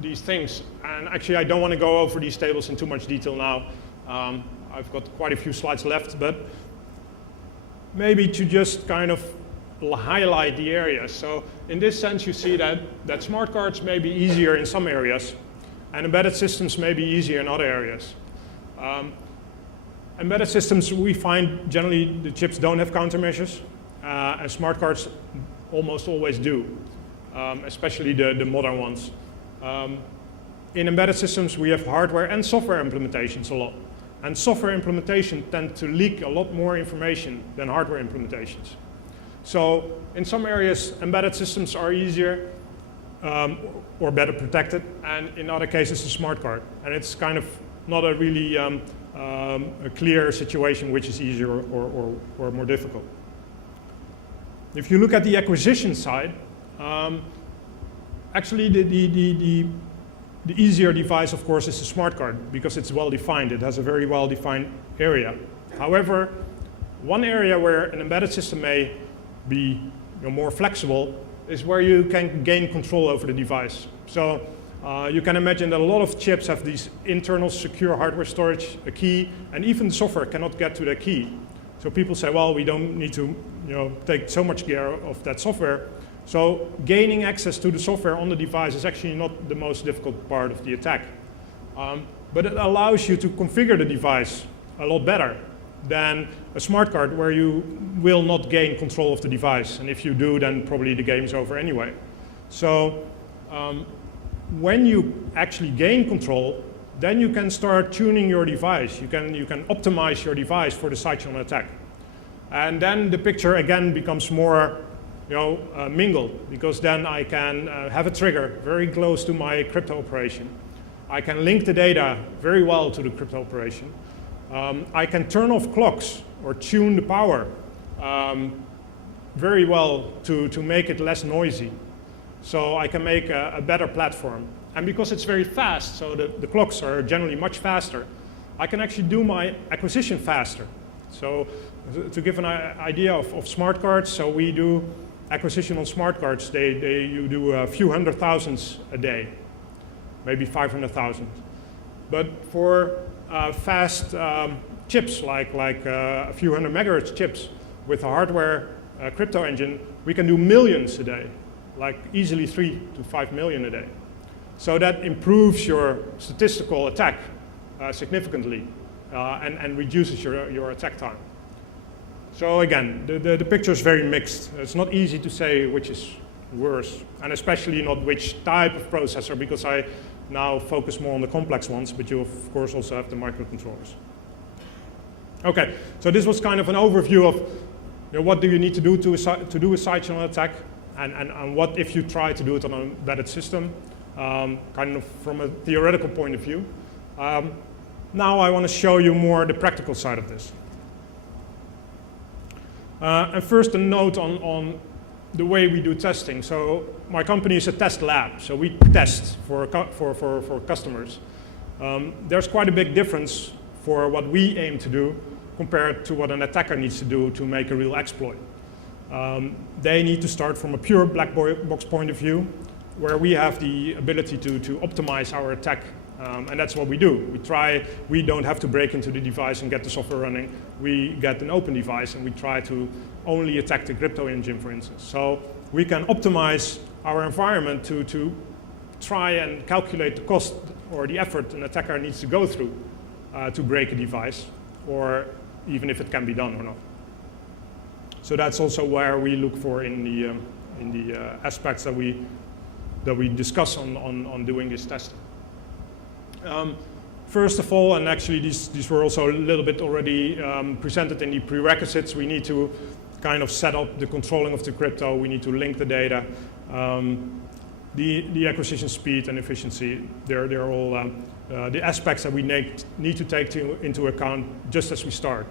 these things. And actually, I don't want to go over these tables in too much detail now. I've got quite a few slides left, but maybe to just kind of highlight the areas. So in this sense, you see that smart cards may be easier in some areas, and embedded systems may be easier in other areas. Embedded systems, we find generally the chips don't have countermeasures, and smart cards almost always do, especially the modern ones. In embedded systems, we have hardware and software implementations a lot. And software implementation tend to leak a lot more information than hardware implementations. So in some areas, embedded systems are easier or better protected, and in other cases, a smart card. And it's kind of not a really a clear situation which is easier or more difficult. If you look at the acquisition side, actually the easier device, of course, is a smart card because it's well defined. It has a very well defined area. However, one area where an embedded system may be more flexible is where you can gain control over the device. So you can imagine that a lot of chips have these internal secure hardware storage, a key, and even the software cannot get to the key. So people say, well, we don't need to take so much care of that software. So gaining access to the software on the device is actually not the most difficult part of the attack. But it allows you to configure the device a lot better than a smart card where you will not gain control of the device. And if you do, then probably the game is over anyway. So when you actually gain control, then you can start tuning your device. You can optimize your device for the side channel attack. And then the picture again becomes more mingled, because then I can have a trigger very close to my crypto operation. I can link the data very well to the crypto operation. I can turn off clocks or tune the power very well to make it less noisy. So I can make a better platform. And because it's very fast, so the clocks are generally much faster, I can actually do my acquisition faster. So to give an idea of smart cards, so we do acquisition on smart cards, you do a few hundred thousands a day, maybe 500,000. But for fast chips, like a few hundred megahertz chips with a hardware crypto engine, we can do millions a day, like easily 3 to 5 million a day. So that improves your statistical attack significantly and reduces your attack time. So again, the picture is very mixed. It's not easy to say which is worse, and especially not which type of processor, because I now focus more on the complex ones, but you of course also have the microcontrollers. Okay, so this was kind of an overview of what do you need to do to do a side channel attack, and what if you try to do it on an embedded system, kind of from a theoretical point of view. Now I want to show you more the practical side of this. And first a note on the way we do testing. So my company is a test lab, so we test for customers. There's quite a big difference for what we aim to do compared to what an attacker needs to do to make a real exploit. They need to start from a pure black box point of view, where we have the ability to optimize our attack. And that's what we do. We don't have to break into the device and get the software running. We get an open device and we try to only attack the crypto engine, for instance. So we can optimize our environment to try and calculate the cost or the effort an attacker needs to go through to break a device, or even if it can be done or not. So that's also where we look for in the aspects that we discuss on doing this testing. First of all, and actually these were also a little bit already presented in the prerequisites, we need to kind of set up the controlling of the crypto, we need to link the data, the acquisition speed and efficiency, they're all the aspects that we need to take into account just as we start.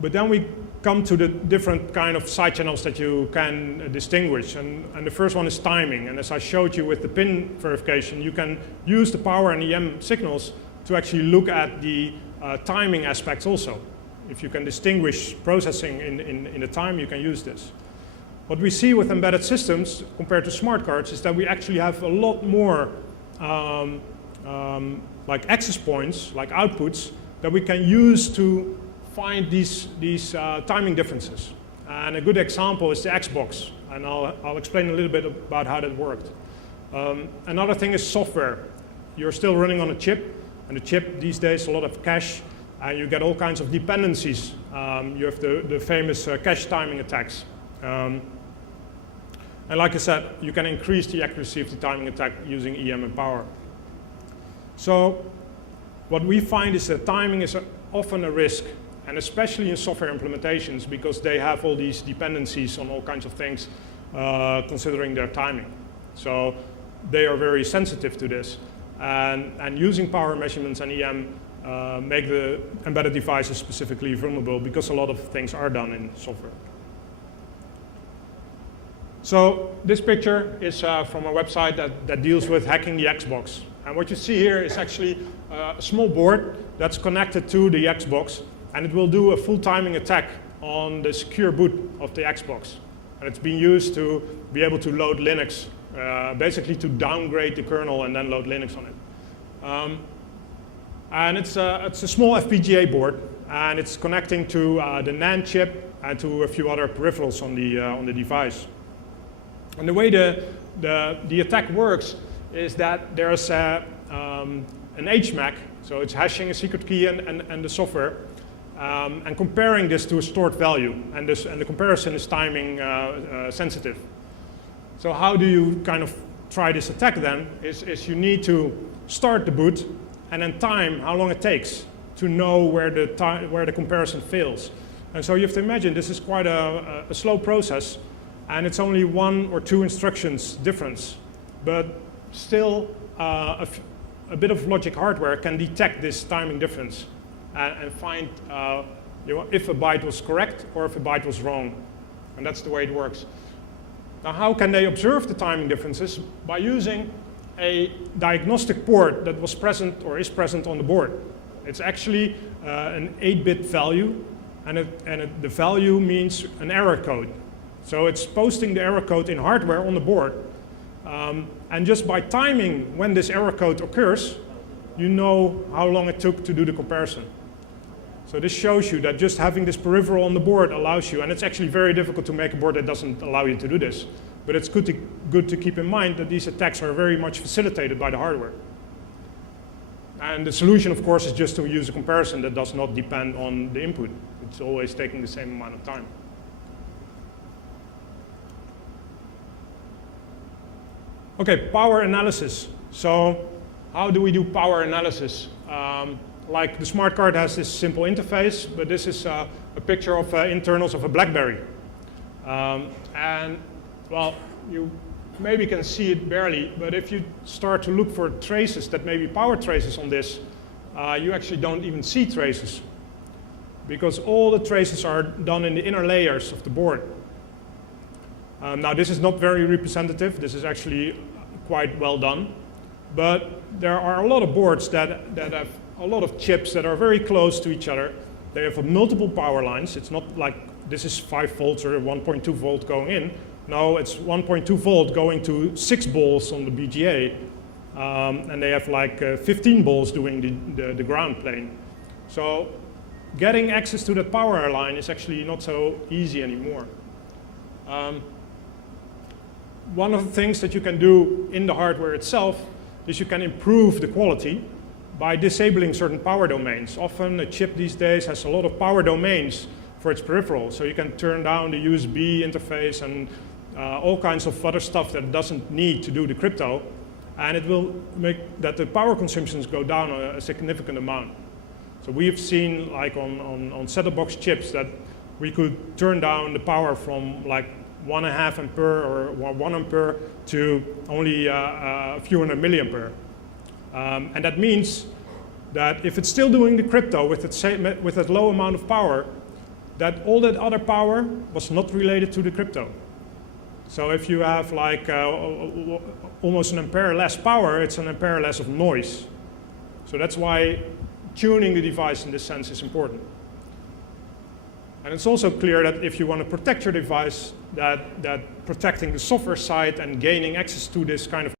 But then we come to the different kind of side channels that you can distinguish. And the first one is timing. And as I showed you with the pin verification, you can use the power and EM signals to actually look at the timing aspects also. If you can distinguish processing in the time, you can use this. What we see with embedded systems compared to smart cards is that we actually have a lot more like access points, like outputs, that we can use to find these timing differences. And a good example is the Xbox, and I'll explain a little bit about how that worked. Another thing is software. You're still running on a chip, and the chip these days a lot of cache, and you get all kinds of dependencies. You have the famous cache timing attacks. And like I said, you can increase the accuracy of the timing attack using EM and power. So what we find is that timing is often a risk, and especially in software implementations, because they have all these dependencies on all kinds of things considering their timing. So they are very sensitive to this. And using power measurements and EM make the embedded devices specifically vulnerable because a lot of things are done in software. So this picture is from a website that deals with hacking the Xbox. And what you see here is actually a small board that's connected to the Xbox, and it will do a full timing attack on the secure boot of the Xbox. And it's being used to be able to load Linux, basically to downgrade the kernel and then load Linux on it. And it's a small FPGA board, and it's connecting to the NAND chip and to a few other peripherals on the device. And the way the attack works is that there's an HMAC, so it's hashing a secret key and the software, and comparing this to a stored value. And the comparison is timing sensitive. So how do you kind of try this attack then? Is you need to start the boot and then time how long it takes to know where the comparison fails. And so you have to imagine this is quite a slow process, and it's only 1 or 2 instructions difference. But still, a bit of logic hardware can detect this timing difference and find if a byte was correct or if a byte was wrong. And that's the way it works. Now, how can they observe the timing differences? By using a diagnostic port that was present or is present on the board. It's actually an 8-bit value, and the value means an error code. So it's posting the error code in hardware on the board. And just by timing when this error code occurs, you know how long it took to do the comparison. So this shows you that just having this peripheral on the board allows you, and it's actually very difficult to make a board that doesn't allow you to do this, but it's good to keep in mind that these attacks are very much facilitated by the hardware. And the solution, of course, is just to use a comparison that does not depend on the input. It's always taking the same amount of time. Okay, power analysis. So how do we do power analysis? Like the smart card has this simple interface, but this is a picture of internals of a BlackBerry. And well, you maybe can see it barely, but if you start to look for traces that may be power traces on this, you actually don't even see traces, because all the traces are done in the inner layers of the board. Now, this is not very representative. This is actually quite well done. But there are a lot of boards that have a lot of chips that are very close to each other. They have multiple power lines. It's not like this is 5 volts or 1.2 volt going in. No, it's 1.2 volt going to 6 balls on the BGA. And they have like 15 balls doing the ground plane. So getting access to that power line is actually not so easy anymore. One of the things that you can do in the hardware itself is you can improve the quality by disabling certain power domains. Often a chip these days has a lot of power domains for its peripheral, so you can turn down the USB interface and all kinds of other stuff that doesn't need to do the crypto, and it will make that the power consumptions go down a significant amount. So we've seen, like on set-top box chips, that we could turn down the power from like 1.5 ampere or 1 ampere to only a few hundred milliampere. And that means that if it's still doing the crypto with that low amount of power, that all that other power was not related to the crypto. So if you have like almost an ampere less power, it's an ampere less of noise. So that's why tuning the device in this sense is important. And it's also clear that if you want to protect your device, that protecting the software side and gaining access to this kind of